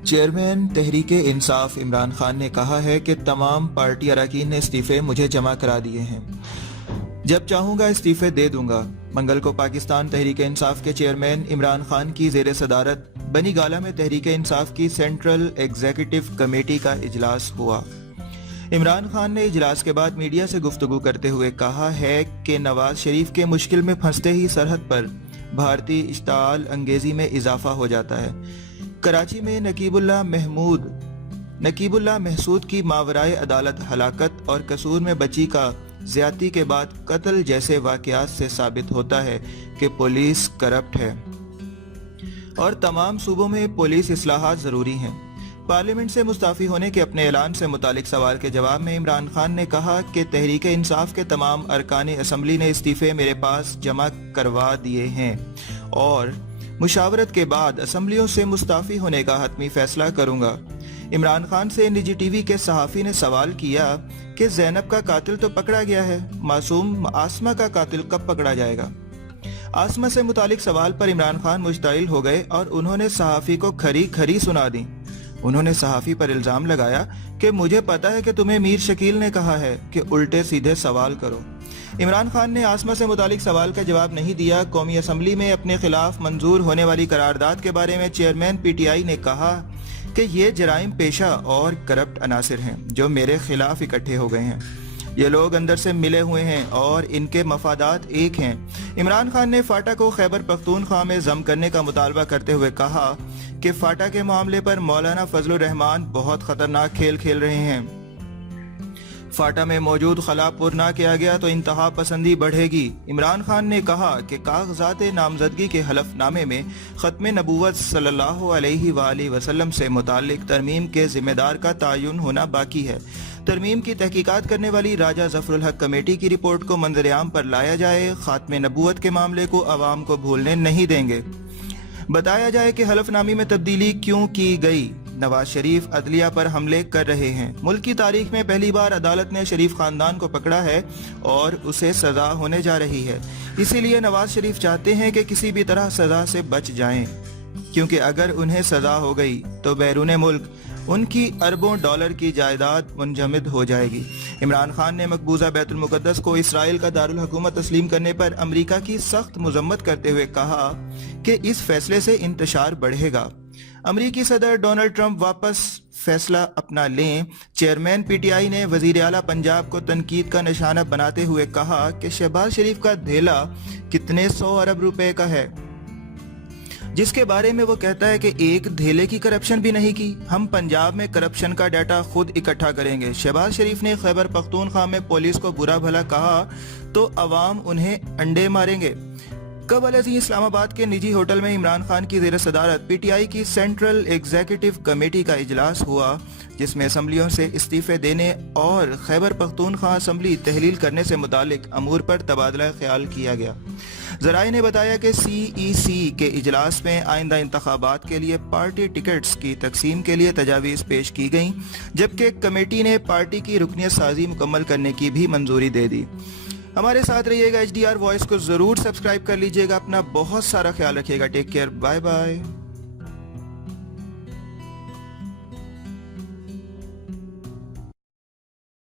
Chairman Tehreek Insaf Imran Khan ने कहा है कि तमाम पार्टी अरकान ने इस्तीफे मुझे जमा करा दिए हैं। जब चाहूँगा इस्तीफे दे दूंगा। मंगल को पाकिस्तान तहरीक इंसाफ के चेयरमैन इमरान खान की ज़ेर सदारत बनी गाला में तहरीक इंसाफ की सेंट्रल एग्जीक्यूटिव कमेटी का इजलास हुआ। इमरान खान ने इजलास के बाद मीडिया से गुफ्तगू करते हुए कहा है कि नवाज शरीफ के मुश्किल में फंसते ही सरहद पर भारतीय इश्ताल अंगेजी में इजाफा हो जाता है। कराची में नकीबुल्लाह महसूद की मावराए अदालत हलाकत और कसूर में बच्ची का ज्यादती के बाद कत्ल जैसे वाकयात से साबित होता है कि पुलिस करप्ट है और तमाम सूबों में पुलिस इस्लाहात जरूरी हैं। पार्लियामेंट से मुस्ताफी होने के अपने ऐलान से मुतालिक सवाल के जवाब में इमरान खान ने कहा कि तहरीक इंसाफ के तमाम अरकान असम्बली ने इस्तीफे मेरे पास जमा करवा दिए हैं और मुशावरत के बाद असम्बलियों से मुस्ताफी होने का हतमी फैसला करूंगा। इमरान खान से निजी टीवी के सहाफ़ी ने सवाल किया कि ज़ैनब का कातिल तो पकड़ा गया है, मासूम आसमा का कातिल कब पकड़ा जाएगा। आसमा से मुतालिक सवाल पर इमरान खान मुश्ताइल हो गए और उन्होंने सहाफ़ी को खरी खरी सुना दी। उन्होंने सहाफ़ी पर इल्ज़ाम लगाया कि मुझे पता है कि तुम्हें मीर शकील ने कहा है कि उल्टे सीधे सवाल करो। इमरान खान ने आसमा से मुतालिक सवाल का जवाब नहीं दिया। कौमी असम्बली में अपने खिलाफ मंजूर होने वाली करारदाद के बारे में चेयरमैन पीटीआई ने कहा कि ये जराइम पेशा और करप्ट अनासिर हैं जो मेरे खिलाफ इकट्ठे हो गए हैं। ये लोग अंदर से मिले हुए हैं और इनके मफादात एक हैं। इमरान खान ने फाटा को खैबर पख्तूनख्वा में जम करने का मुतालबा करते हुए कहा कि फाटा के मामले पर मौलाना फजलुर रहमान बहुत खतरनाक खेल खेल रहे हैं। फाटा में मौजूद खला पुर ना किया गया तो इंतहा पसंदी बढ़ेगी। इमरान खान ने कहा कि कागजात नामजदगी के हलफनामे में खत्म नबूवत सल्लल्लाहु अलैहि वसल्लम से मुताल्लिक तरमीम के जिम्मेदार का तयन होना बाकी है। तरमीम की तहकीकात करने वाली राजा जफरुल हक कमेटी की रिपोर्ट को मंजर-ए-आम पर लाया जाए। खात्मे नबूवत के मामले को अवाम को भूलने नहीं देंगे। बताया जाए कि हलफनामे में तब्दीली क्यों की गई। नवाज शरीफ अदलिया पर हमले कर रहे हैं। मुल्क की तारीख में पहली बार अदालत ने शरीफ खानदान को पकड़ा है और उसे सजा होने जा रही है। इसीलिए नवाज शरीफ चाहते हैं कि किसी भी तरह सजा से बच जाएं, क्योंकि अगर उन्हें सजा हो गई तो बैरून मुल्क उनकी अरबों डॉलर की जायदाद मुंजमद हो जाएगी। इमरान खान ने मकबूजा बैतुल मुकद्दस को इसराइल का दारुल हुकूमत तस्लीम करने पर अमेरिका की सख्त मजम्मत करते हुए कहा कि इस फैसले से इंतशार बढ़ेगा। अमेरिकी सदर डोनाल्ड ट्रंप वापस फैसला अपना लें। चेयरमैन पीटीआई ने वजीर आला पंजाब को तनकीद का निशाना बनाते हुए कहा कि शहबाज शरीफ का धेला कितने 100 अरब रुपए का है, जिसके बारे में वो कहता है कि एक धेले की करप्शन भी नहीं की। हम पंजाब में करप्शन का डाटा खुद इकट्ठा करेंगे। शहबाज शरीफ ने खैबर पख्तूनख्वा में पुलिस को बुरा भला कहा तो अवाम उन्हें अंडे मारेंगे। कबल अज़ीं इस्लामाबाद के निजी होटल में इमरान खान की ज़ेर सदारत पीटीआई की सेंट्रल एग्जीक्यूटिव कमेटी का इजलास हुआ, जिसमें असम्बलियों से इस्तीफे देने और खैबर पख्तूनख्वा असम्बली तहलील करने से मुतालिक अमूर पर तबादला ख्याल किया गया। ज़राए ने बताया कि CEC के इजलास में आइंदा इंतखाबात के लिए पार्टी टिकट्स की तकसीम के लिए तजावीज़ पेश की गईं, जबकि कमेटी ने पार्टी की रुकनियत साजी मुकम्मल करने की भी मंजूरी दे दी। हमारे साथ रहिएगा। HDR वॉइस को ज़रूर सब्सक्राइब कर लीजिएगा। अपना बहुत सारा ख्याल रखिएगा। Take care. Bye bye.